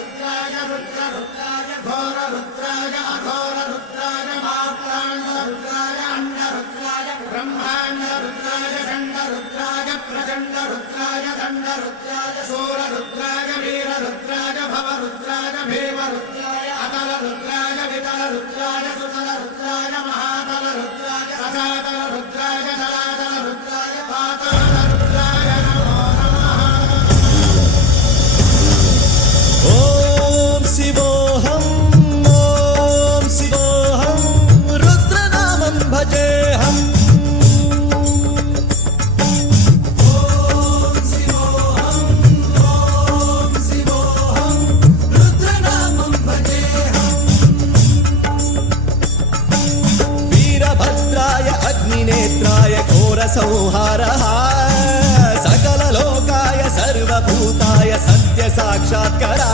रुद्राय रुद्ररुद्राय घोररुद्राय अघोररुद्राय मात्राण्डरुद्राय अण्डरुद्राय ब्रह्माण्डरुद्राय खण्डरुद्राय प्रचण्डरुद्राय दण्डरुद्राय शूररुद्राय वीररुद्राय भवरुद्राय भीमरुद्राय अतलरुद्राय वितलरुद्राय सुतलरुद्राय महातलरुद्राय सदातलरुद्राय जलातलरुद्राय पातालरुद्राय नमो नमः। ओम शिवोऽहं रुद्रनामं भजेऽहम्। रुद्रनामं भजेऽहम्। वीरभद्राय अग्निनेत्राय घोरसंहारः सकललोकाय सर्वभूताय सत्यसाक्षात्करा।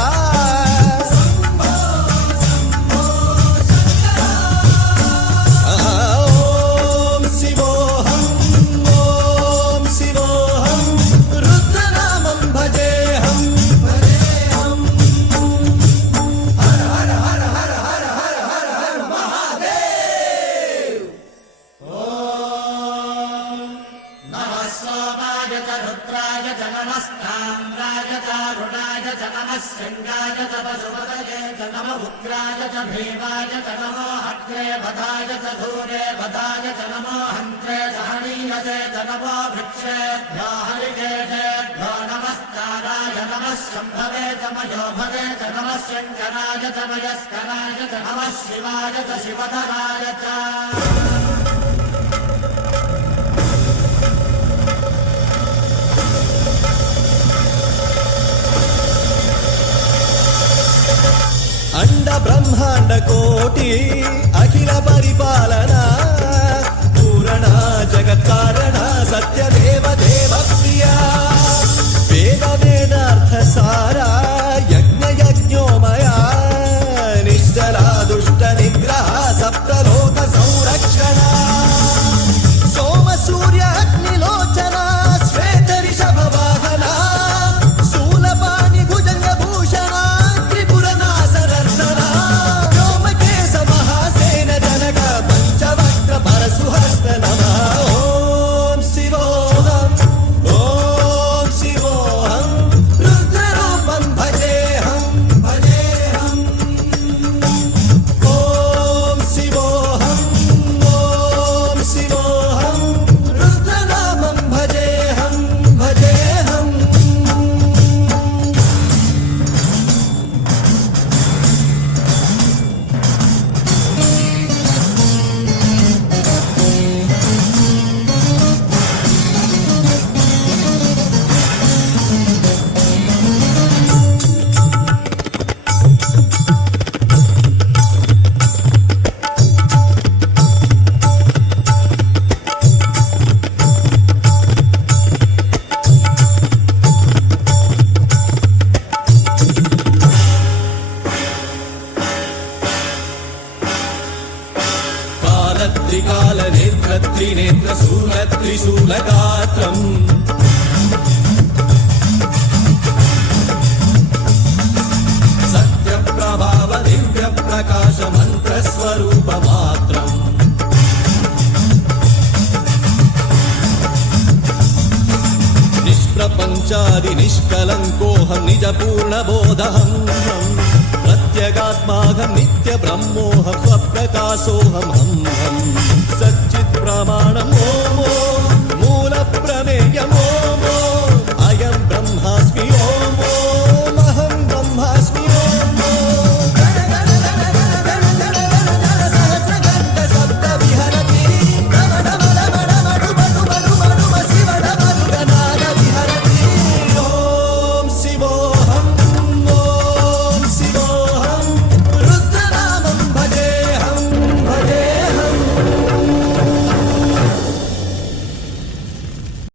ओम शिवोऽहं रुद्रनामं भजेऽहम्। हर हर हर हर हर हर हर हर महादेव। नमः सोमाय च रुद्राय च नमस्ताम्राय च रुणाय च नमः शृङ्गाय च पशुपतये च नमः उग्राय च भीमाय च नमो हत्रे वधाय च धूरे वधाय च नमो हन्त्रे च हनीयसे च नमो वृक्षेभ्यो हरिकेशेभ्यो नमस्काराय नमः शम्भवे च मयोभवे च नमः शङ्कराय च मयस्कराय च नमः शिवाय च शिवधराय च। अंड ब्रह्मांड कोटि अखिल परिपालना पूरणा जगत्कारणा सत्यदेव देव प्रिया वेद वेदार्थ सारा यज्ञ यज्ञोमया निश्चला दुष्ट निग्रह सप्तलोक संरक्षणा सोम सूर्य अग्निलोचना श्वेत ऋषभ वाहना शूलपाणि भुजंग भूषणा सुहस्त नमः। ओम शिवोऽहं रुद्ररूपं भजेऽहं भजेऽहम्। ओम शिवोऽहं रुद्रनामं भजेऽहं भजेऽहम्। त्रिकाल नेत्र त्रिनेत्र शूल त्रिशूलगात्रम् सत्य प्रभाव दिव्य प्रकाश मंत्र स्वरूप मात्रम् निष्प्रपंचादि निष्कलंकोऽहं निज पूर्ण बोधहं प्रत्यगात्माहं नित्य ब्रह्मोऽहं स्वप्रकाशोऽहं हम सच्चित् प्रमाणम् ओम।